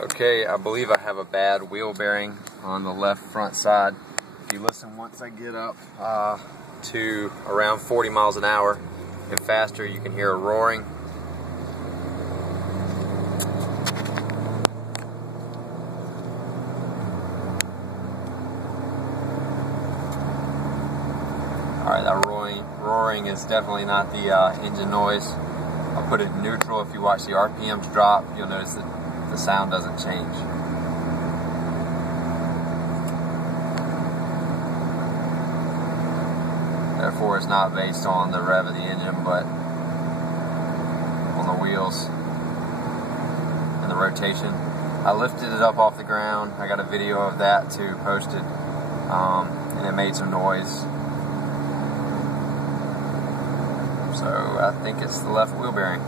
Okay, I believe I have a bad wheel bearing on the left front side. If you listen, once I get up to around 40 miles an hour and faster, you can hear a roaring. Alright, that roaring is definitely not the engine noise. I'll put it in neutral. If you watch the RPMs drop, you'll notice that the sound doesn't change. Therefore, it's not based on the rev of the engine, but on the wheels and the rotation. I lifted it up off the ground. I got a video of that too posted, and it made some noise. So I think it's the left wheel bearing.